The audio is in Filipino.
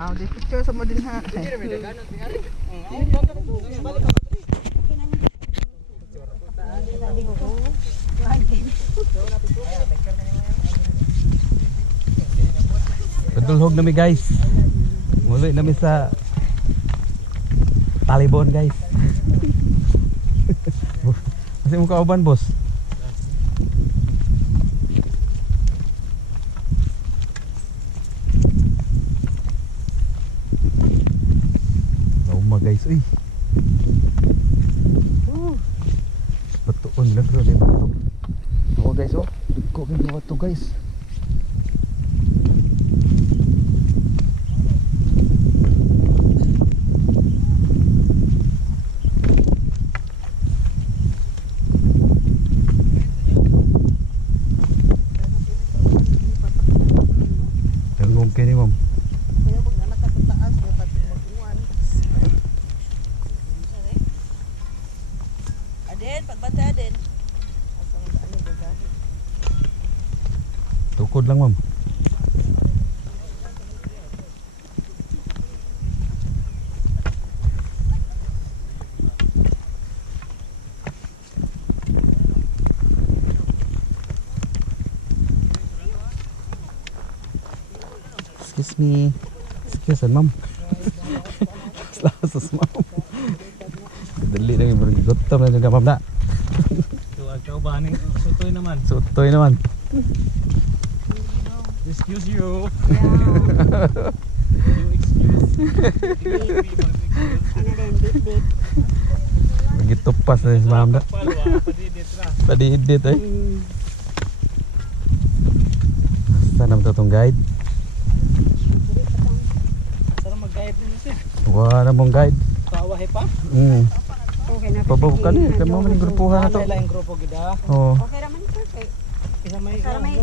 Ah, di picture sa mo din ha. Padulhog nami guys. Muli nami sa Talibon guys. Masih mo kauban boss. Nauma guys, uy. Betuon lang bro, dia betul. Oh guys, oh. Kok gini waktu guys. Tengok ke ni mom. Aden, pagbantay Aden. Tukod lang mom. Excuse me. Excuse me, mom. Slawas mom. Dali na yung gutom na juga mom na. Coba nih, sotoy naman. Sutoy naman. Excuse you. Begitu pas na si mom na. Tadi edit eh. Basta naman itong guide. Sana mag-guide din siya. Wala na mong guide. Pawahe pa? Okay na. Pababukan eh. Kaya mo maning grupuhan na to. Lain grupo gida. Oo. Okay naman ito. Isa may Para may